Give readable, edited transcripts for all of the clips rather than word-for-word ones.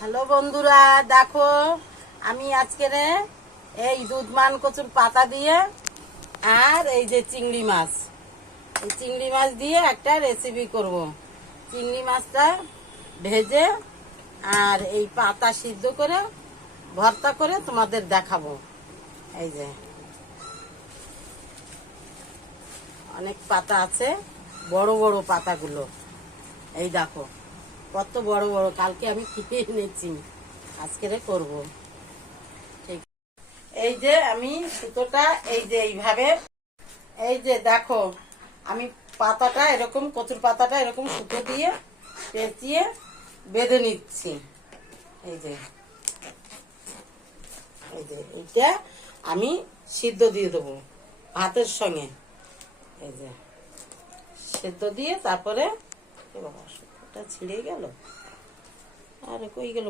Hello বন্ধুরা, দেখো আমি আজকে এই দুধমান কচুর পাতা দিয়ে আর এই যে চিংড়ি মাছ, এই চিংড়ি মাছ দিয়ে একটা রেসিপি করব। চিংড়ি মাছটা ভেজে আর এই পাতা সিদ্ধ করে ভর্তা করে তোমাদের দেখাবো। এই যে অনেক পাতা আছে, বড় বড় পাতাগুলো এই দেখো কত বড় বড়। কালকে আমি কিনে এনেছি, আজকে করব। ঠিক, এই যে আমি সুতোটা এই যে এইভাবে, এই যে দেখো আমি পাতাটা এরকম, কচুর পাতাটা এরকম সুতো দিয়ে পেঁচিয়ে বেঁধে নিচ্ছি। এই যে এই যে এইটা আমি সিদ্ধ দিয়ে দেবো ভাতের সঙ্গে। এই যে সিদ্ধ দিয়ে তারপরে ছিঁড়ে গেল আর কই গেল।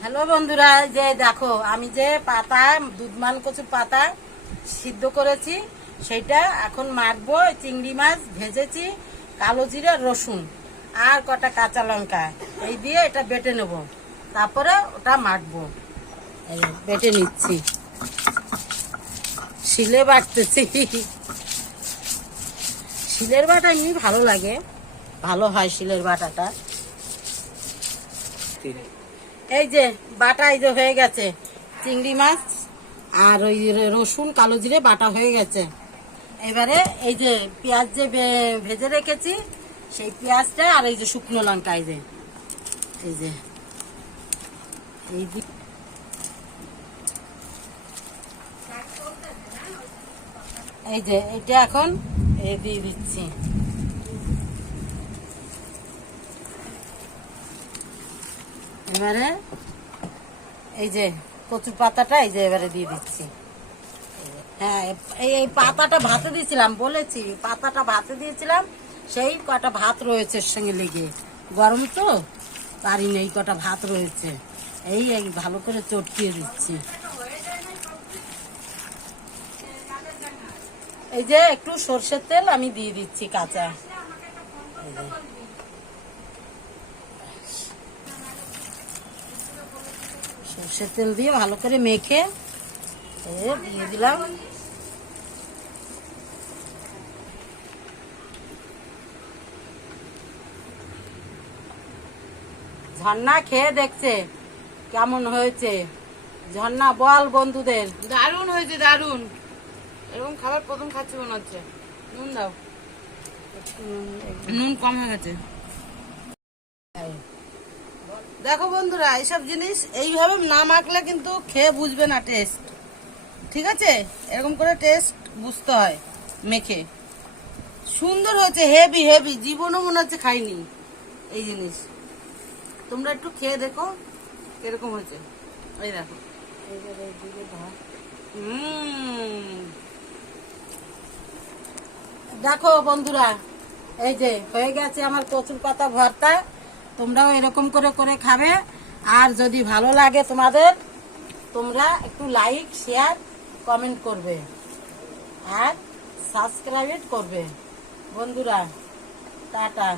হ্যালো বন্ধুরা, যে দেখো আমি যে পাতা দুধমান কচুর পাতা সিদ্ধ করেছি সেইটা এখন মাখবো। চিংড়ি মাছ ভেজেছি, কালো জিরা, রসুন আর কটা কাঁচা লঙ্কা এই দিয়ে এটা বেটে নেব, তারপরে ওটা মাখবো। এই বেটে নিচ্ছি, শিলে বাটতেছি। শিলের বাটা এমনি ভালো লাগে, ভালো হয় শিলের বাটাটা। এই যে বাটা এই যে হয়ে গেছে, চিংড়ি মাছ আর ওই রসুন কালো জিরে বাটা হয়ে গেছে। এবারে এই যে পেঁয়াজ যে ভেজে রেখেছি সেই পেঁয়াজটা আর এই যে শুকনো লঙ্কা, এই যে এই যে এই যে এটা এখন এই দিয়ে দিচ্ছি। এবারে এই যে কচুর পাতাটা এই যে এবারে দিয়ে দিচ্ছি। হ্যাঁ, এই পাতাটা ভাতে দিয়েছিলাম, বলেছি পাতাটা ভাতে দিয়েছিলাম, সেই কটা ভাত রয়েছে সঙ্গে লেগে, গরম তো পারি না, এই কটা ভাত রয়েছে, এই ভালো করে চটকিয়ে দিচ্ছি। এই যে একটু সর্ষের তেল আমি দিয়ে দিচ্ছি কাঁচা। সর্ষের তেল দিয়ে ভালো করে মেখে দিয়ে দিলাম। ঝর্ণা খেয়ে দেখছে কেমন হয়েছে। ঝর্ণা বল বন্ধুদের। দারুণ হয়েছে, দারুণ। এরকম খাবার প্রথম খাচ্ছি মনে হচ্ছে। নুন দাও, নুন কম হয়ে গেছে। দেখো বন্ধুরা, এইসব জিনিস এইভাবে না মাখলে কিন্তু খেয়ে বুঝবে না টেস্ট। ঠিক আছে, এরকম করে টেস্ট বুঝতে হয় মেখে। সুন্দর হয়েছে, হেভি হেভি, জীবনও মনে হচ্ছে খাইনি এই জিনিস। তোমরা একটু খেয়ে দেখো কিরকম হয়েছে। এই দেখো, দেখো বন্ধুরা, এই যে হয়ে গেছে আমার কচুর পাতা ভর্তা। তোমরাও এরকম করে করে খাবে। আর যদি ভালো লাগে তোমাদের, তোমরা একটু লাইক, শেয়ার, কমেন্ট করবে আর সাবস্ক্রাইব করবে বন্ধুরা। টাটা।